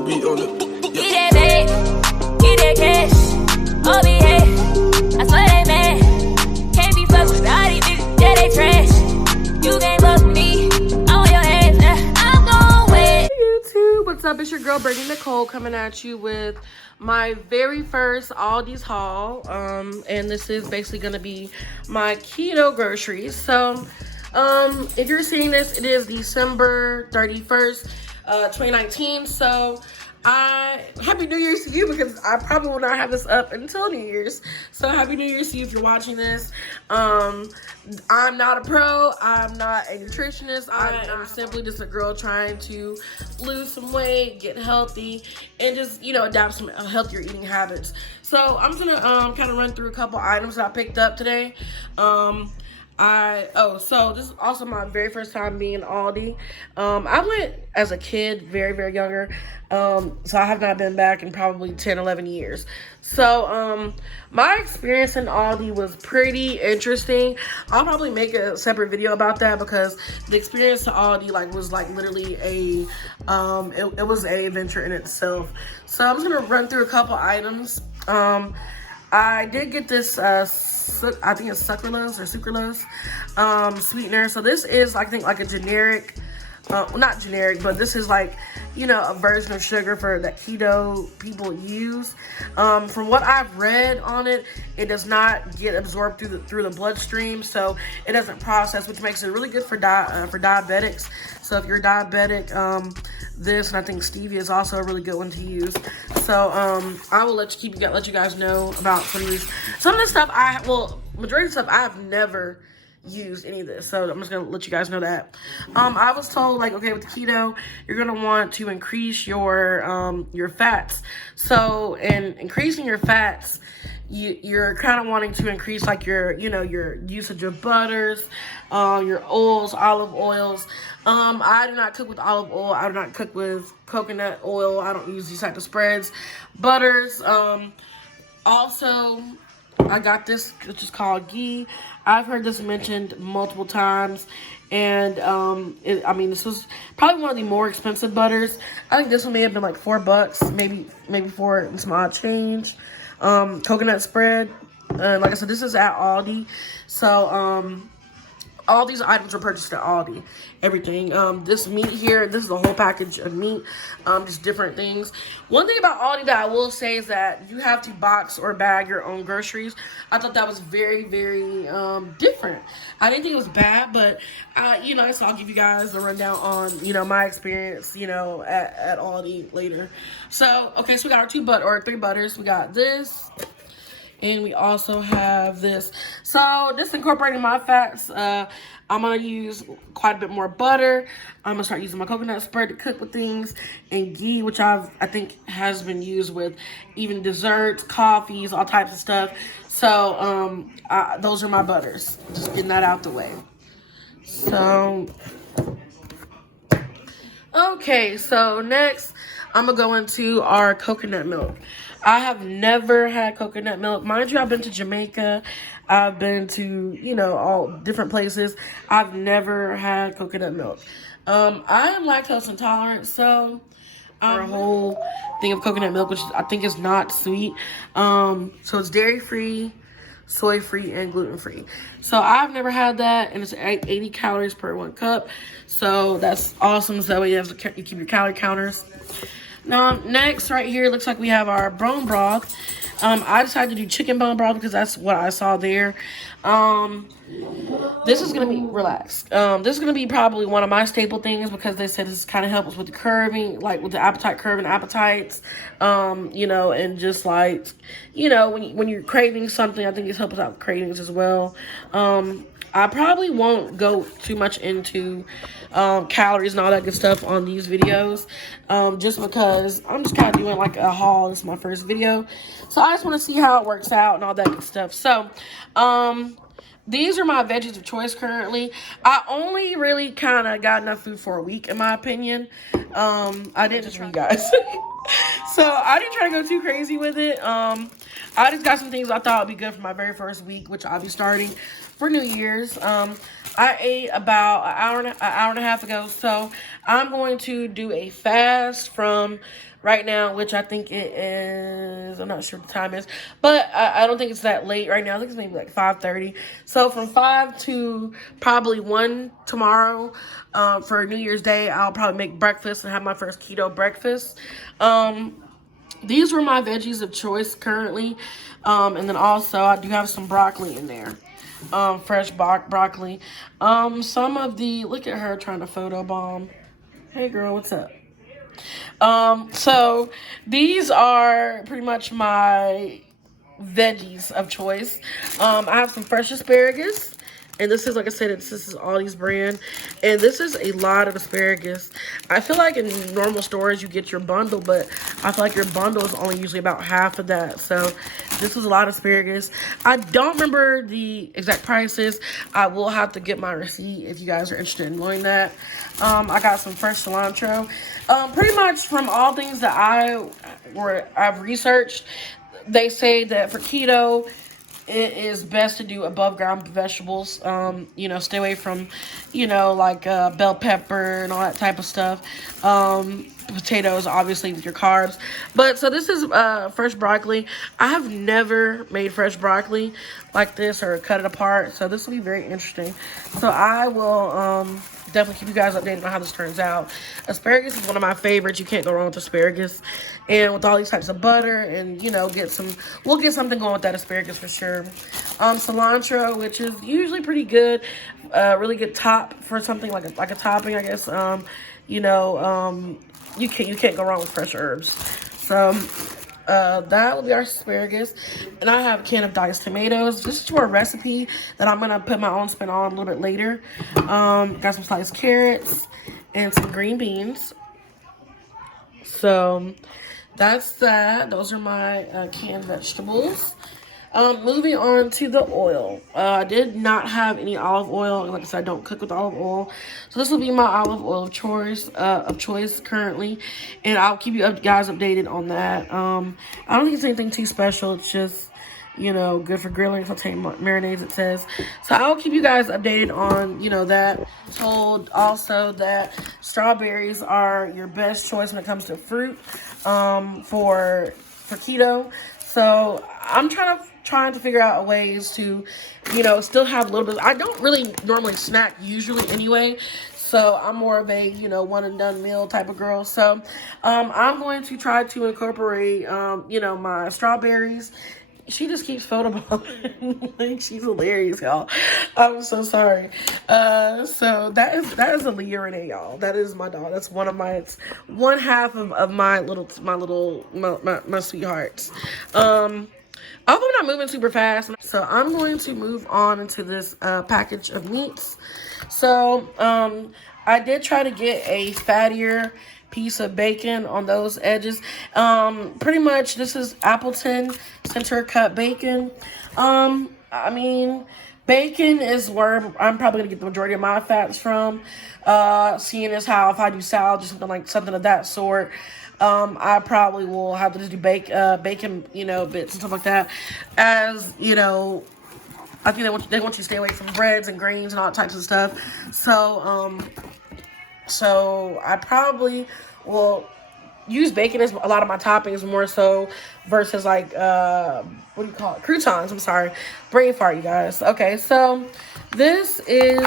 Keto beat on it. Get that bag, get that cash, all be had. I swear they mad. Can't be fucked with all these niggas, yeah, they trash. You can't fuck with me, I'm on your ass, I'm gon' win. Hey YouTube, what's up? It's your girl Brittany Nicole coming at you with my very first Aldi's haul. And this is basically gonna be my keto groceries. So if you're seeing this, it is December 31st, 2019. So happy New Year's to you, because I probably will not have this up until New Year's. So happy New Year's to you if you're watching this. I'm not a pro, I'm not a nutritionist, I am simply just a girl trying to lose some weight, get healthy, and just, you know, adapt some healthier eating habits. So I'm just gonna kind of run through a couple items that I picked up today. So this is also my very first time being in Aldi. I went as a kid, very younger. So I have not been back in probably 10, 11 years. So, my experience in Aldi was pretty interesting. I'll probably make a separate video about that, because the experience to Aldi was literally it was an adventure in itself. So I'm just gonna run through a couple items. I did get this, I think it's sucralose sweetener. So this is, I think, like a generic, not generic, but this is like, you know, a version of sugar for that keto people use. From what I've read on it, it does not get absorbed through the bloodstream, so it doesn't process, which makes it really good for diabetics. So if you're diabetic, this, and I think stevia is also a really good one to use. So I will let you guys know about some of these. Some of the stuff majority of the stuff I have never used any of this, so I'm just gonna let you guys know that. I was told, okay, with the keto, you're gonna want to increase your fats. So in increasing your fats, you're kind of wanting to increase your usage of butters, your oils, olive oils. I do not cook with olive oil. I do not cook with coconut oil. I don't use these type of spreads. Butters. Also, I got this, which is called ghee. I've heard this mentioned multiple times, and this was probably one of the more expensive butters. I think this one may have been like $4, maybe 4 and some odd change. Coconut spread. Like I said, this is at Aldi. So all these items were purchased at Aldi. Everything. This meat here, this is a whole package of meat. Just different things. One thing about Aldi that I will say is that you have to box or bag your own groceries. I thought that was very different. I didn't think it was bad, but so I'll give you guys a rundown on my experience at Aldi later. So okay, so we got our 3 butters. We got this. And we also have this. So this incorporating my fats. I'm going to use quite a bit more butter. I'm going to start using my coconut spread to cook with things. And ghee, which I think has been used with even desserts, coffees, all types of stuff. So those are my butters. Just getting that out the way. So, okay. So next, I'm going to go into our coconut milk. I have never had coconut milk. Mind you, I've been to Jamaica. I've been to, all different places. I've never had coconut milk. I am lactose intolerant, so a whole thing of coconut milk, which I think is not sweet. So it's dairy-free, soy-free, and gluten-free. So I've never had that, and it's 80 calories per 1 cup. So that's awesome. So you keep your calorie counters. Now, next, right here, looks like we have our bone broth. I decided to do chicken bone broth because that's what I saw there. This is going to be, this is going to be probably one of my staple things, because they said this kind of helps with the curving, with the appetite curving appetites, and just when you're craving something, I think it helps out with cravings as well. I probably won't go too much into calories and all that good stuff on these videos, just because I'm just kind of doing a haul. This is my first video, so I just want to see how it works out and all that good stuff. So these are my veggies of choice currently. I only really kind of got enough food for a week, in my opinion. I didn't just for you guys. So I didn't try to go too crazy with it. I just got some things I thought would be good for my very first week, which I'll be starting for New Year's. I ate about an hour and a half ago, so I'm going to do a fast from right now, which I think it is. I'm not sure what the time is, but I don't think it's that late right now. I think it's maybe like 5:30. So from 5 to probably 1 tomorrow, for New Year's Day, I'll probably make breakfast and have my first keto breakfast. These were my veggies of choice currently. And then also I do have some broccoli in there. Fresh broccoli. Some of the, look at her trying to photobomb. Hey girl, what's up? So these are pretty much my veggies of choice. I have some fresh asparagus. And this is, like I said, this is Aldi's brand. And this is a lot of asparagus. I feel like in normal stores you get your bundle, but I feel like your bundle is only usually about half of that. So this was a lot of asparagus. I don't remember the exact prices. I will have to get my receipt if you guys are interested in knowing that. I got some fresh cilantro. Pretty much from all things that I've researched, they say that for keto, it is best to do above ground vegetables. Stay away from, like bell pepper and all that type of stuff. Potatoes, obviously, with your carbs. But so this is fresh broccoli. I have never made fresh broccoli like this or cut it apart. So this will be very interesting. So I will definitely keep you guys updated on how this turns out. Asparagus is one of my favorites. You can't go wrong with asparagus. And with all these types of butter and, we'll get something going with that asparagus for sure. Cilantro, which is usually pretty good. Really good top for something like a topping, I guess. You can't go wrong with fresh herbs. So that will be our asparagus. And I have a can of diced tomatoes. This is for a recipe that I'm going to put my own spin on a little bit later. Got some sliced carrots and some green beans. So that's that. Those are my canned vegetables. Moving on to the oil. I did not have any olive oil. Like I said, I don't cook with olive oil. So this will be my olive oil of choice currently. And I'll keep you guys updated on that. I don't think it's anything too special. It's just, good for grilling, sauteing marinades, it says. So I'll keep you guys updated on, that. Told also that strawberries are your best choice when it comes to fruit for keto. So I'm trying to figure out ways to, still have a little bit. I don't really normally snack usually anyway. So I'm more of a, one and done meal type of girl. So I'm going to try to incorporate, my strawberries. She just keeps photobombing. Like, she's hilarious, y'all. I'm so sorry. So that is Aaliyah Renee, y'all. That is my dog. That's one half of my sweethearts. Although I'm not moving super fast, so I'm going to move on into this package of meats. So I did try to get a fattier piece of bacon on those edges. Pretty much this is Appleton center cut bacon. Bacon is where I'm probably gonna get the majority of my fats from. Seeing as how if I do salad or something of that sort, I probably will have to just do bacon, bits and stuff like that. As I think they want you to stay away from breads and grains and all types of stuff. So I probably will use bacon as a lot of my toppings more so versus what do you call it? Croutons. I'm sorry. Brain fart, you guys. Okay, so this is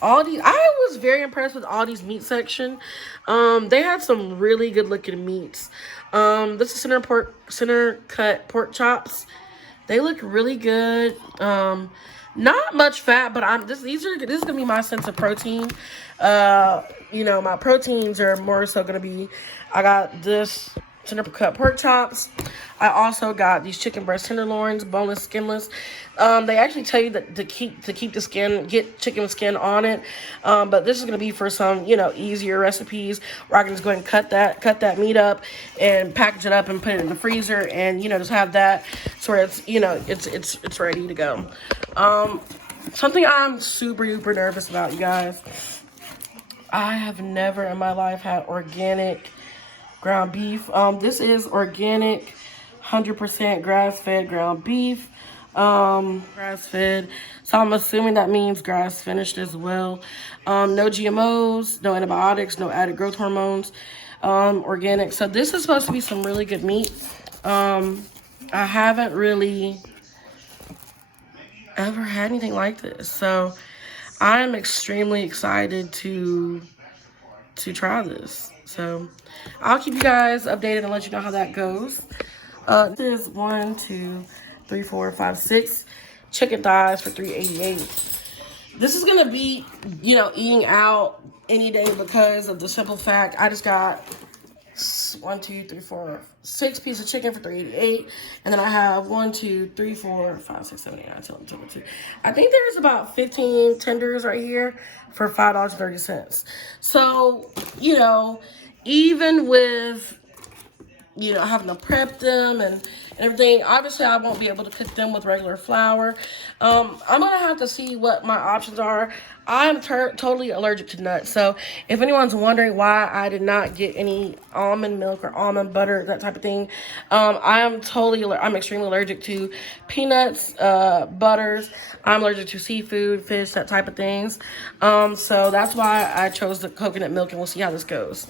Aldi. I was very impressed with Aldi's meat section. They had some really good looking meats. This is center cut pork chops. They look really good. Not much fat, but this is gonna be my sense of protein. My proteins are more so gonna be. I got this center cut pork chops. I also got these chicken breast tenderloins, boneless, skinless. They actually tell you that to keep the skin, get chicken skin on it. But this is gonna be for some easier recipes where I can just go ahead and cut that meat up and package it up and put it in the freezer and just have that so where it's it's ready to go. Something I'm super duper nervous about, you guys. I have never in my life had organic ground beef. This is organic, 100% grass-fed ground beef. Grass fed. So I'm assuming that means grass finished as well. No GMOs, no antibiotics, no added growth hormones, organic. So this is supposed to be some really good meat. I haven't really ever had anything like this. So I'm extremely excited to try this. So I'll keep you guys updated and let you know how that goes. This is 1, 2, 3, 4, 5, 6 chicken thighs for $3.88. This is gonna be, eating out any day because of the simple fact I just got 1, 2, 3, 4, 6 pieces of chicken for $3.88, and then I have 1, 2, 3, 4, 5, 6, 7, 8, 9, 10, 11, 12, 13. I think there's about 15 tenders right here for $5.30. So, even with having to prep them and everything. Obviously, I won't be able to cook them with regular flour. I'm gonna have to see what my options are. I'm totally allergic to nuts, so if anyone's wondering why I did not get any almond milk or almond butter, that type of thing, I'm extremely allergic to peanuts, butters. I'm allergic to seafood, fish, that type of things. So that's why I chose the coconut milk, and we'll see how this goes.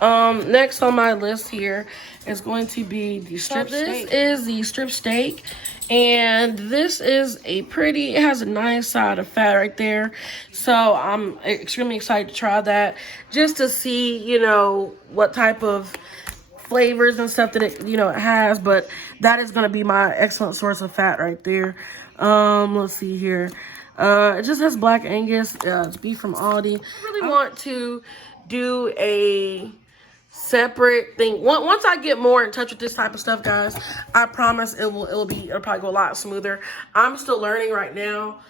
Next on my list here is going to be the strip steak. This is the strip steak, and this is it has a nice side of fat right there. So I'm extremely excited to try that, just to see, what type of flavors and stuff that it has. But that is going to be my excellent source of fat right there. Let's see here. It just has Black Angus. It's beef from Aldi. I really want to do a separate thing. Once I get more in touch with this type of stuff, guys, I promise it'll probably go a lot smoother. I'm still learning right now,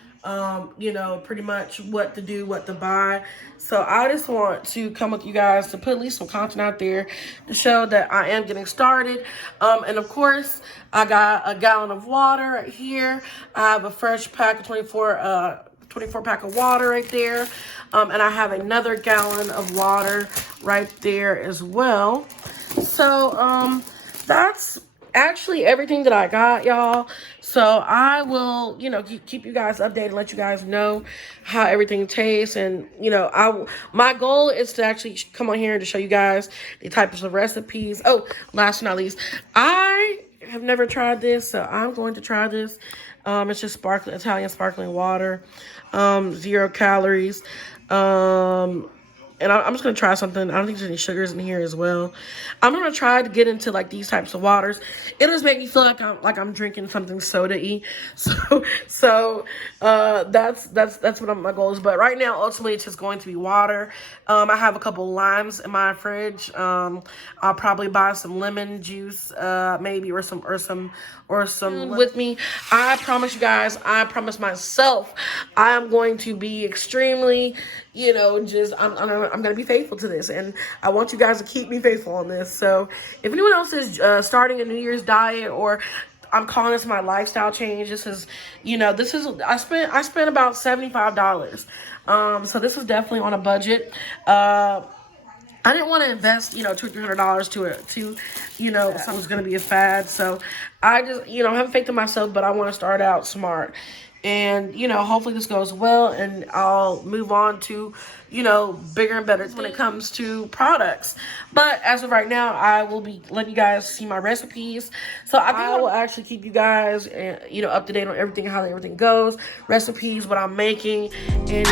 pretty much what to do, what to buy. So I just want to come with you guys to put at least some content out there to show that I am getting started. And of course, I got a gallon of water right here. I have a fresh pack of 24 pack of water right there. And I have another gallon of water right there as well. So that's actually everything that I got, y'all. So I will, keep you guys updated, let you guys know how everything tastes. And, my goal is to actually come on here and to show you guys the types of recipes. Oh, last but not least, I have never tried this, so I'm going to try this. It's just Italian sparkling water, 0 calories. And I'm just going to try something. I don't think there's any sugars in here as well. I'm going to try to get into like these types of waters. It'll just make me feel like I'm drinking something soda-y. So that's what my goal is. But right now, ultimately, it's just going to be water. I have a couple limes in my fridge. I'll probably buy some lemon juice, maybe, or some with me. I promise you guys, I promise myself, I am going to be extremely, I'm going to be faithful to this, and I want you guys to keep me faithful on this. So if anyone else is starting a New Year's diet, or I'm calling this my lifestyle change, I spent about $75. So this is definitely on a budget. I didn't want to invest, $200 or $300 to something's going to be a fad. So I just, have faith in myself, but I want to start out smart. And, hopefully this goes well, and I'll move on to, bigger and better when it comes to products. But as of right now, I will be letting you guys see my recipes. So I think I will actually keep you guys, up to date on everything, how everything goes, recipes, what I'm making. And